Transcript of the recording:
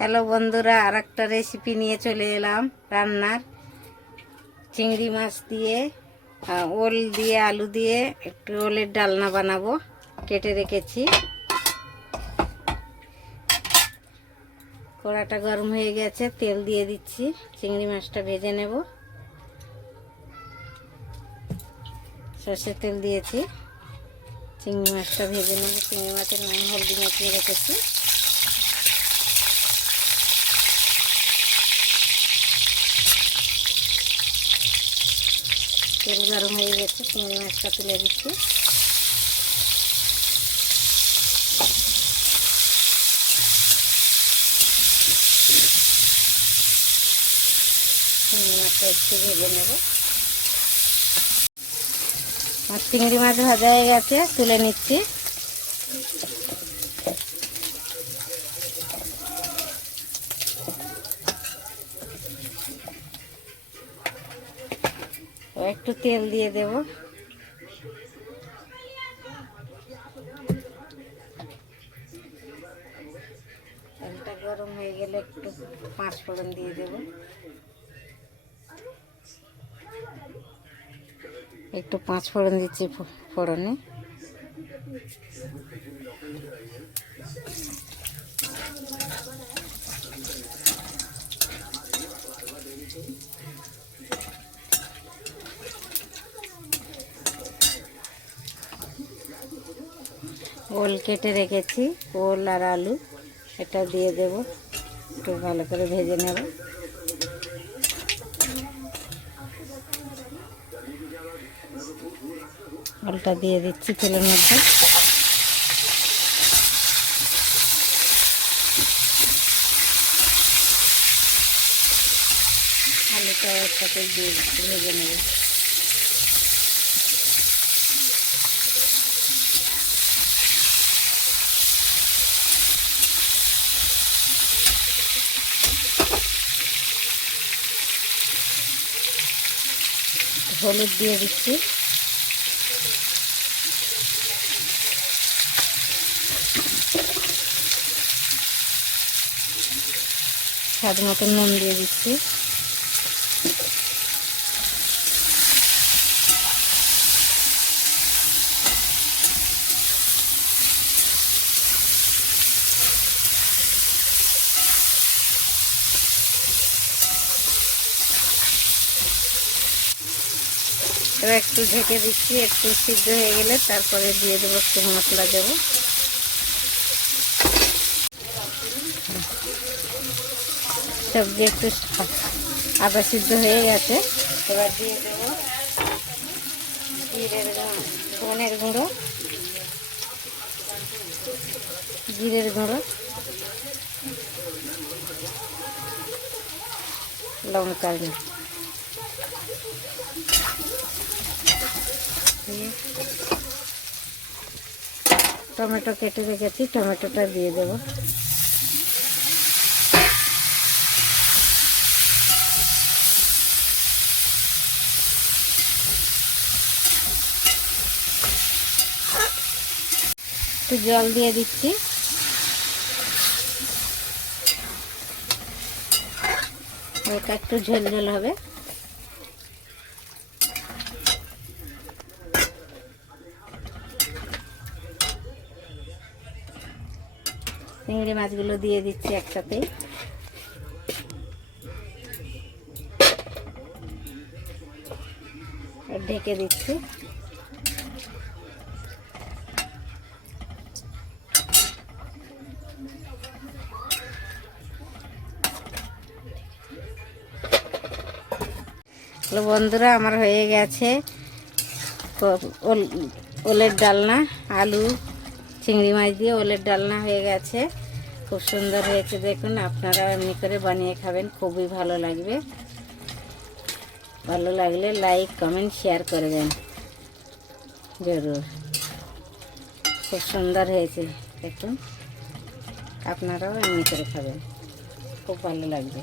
Hello বন্ধুরা, আর একটা recipe নিয়ে চলে এলাম রান্নার। চিংড়ি মাছ দিয়ে ওল দিয়ে আলু দিয়ে একটু ওলের ডালনা বানাবো। কেটে রেখেছি। কড়াটা গরম হয়ে গেছে, তেল দিয়ে দিচ্ছি। চিংড়ি মাছটা ভেজে নেব। সর্ষের তেল দিয়েছি, চিংড়ি মাছটা ভেজে নেব। চিংড়ি মাছের নুন হলদি মাখিয়ে রেখেছি। তেল গরম হয়ে গেছে, চিংড়ি মাছটা তুলে দিচ্ছি। চিংড়ি মাছটা একটু ভেজে নেব। আর চিংড়ি মাছ ভাজা হয়ে গেছে, তুলে নিচ্ছি। একটু তেল দিয়ে দেব। তেলটা গরম হয়ে গেলে একটু পাঁচ ফোড়ন দিয়ে দেব। একটু পাঁচ ফোড়ন দিচ্ছি ফোড়নে। ওল কেটে রেখেছি, ওল আর আলু এটা দিয়ে দেব। একটু ভালো করে ভেজে নেব। ওলটা দিয়ে দিচ্ছি তেলের মধ্যে। আলুটা একসাথে দিয়ে দিচ্ছি, ভেজে নেব। হলুদ দিয়ে দিচ্ছি। স্বাদ মতো নুন দিয়ে দিচ্ছি। এবার একটু ঢেকে দিচ্ছি। একটু সিদ্ধ হয়ে গেলে তারপরে দিয়ে দেবো, একটু মশলা দেবো। সবজি একটু আদা সিদ্ধ হয়ে গেছে। এবার দিয়ে দেবো ধনের গুঁড়ো, জিরের গুঁড়ো, লঙ্কার গুঁড়ো। টমেটো কেটে রেখেছি, টমেটোটা দিয়ে দেবো। একটু জল দিয়ে দিচ্ছি। এটা একটু ঝোল ঝোল হবে। চিংড়ি মাছগুলো দিয়ে দিচ্ছি একসাথে। ঢেকে দিচ্ছি। বন্ধুরা, আমার হয়ে গেছে ওলের ডালনা। আলু চিংড়ি মাছ দিয়ে ওলের ডালনা হয়ে গেছে। খুব সুন্দর হয়েছে, দেখুন। আপনারা এমনি করে বানিয়ে খাবেন, খুবই ভালো লাগবে। ভালো লাগলে লাইক কমেন্ট শেয়ার করবেন জরুর। খুব সুন্দর হয়েছে, দেখুন। আপনারাও এমনি করে খাবেন, খুব ভালো লাগবে।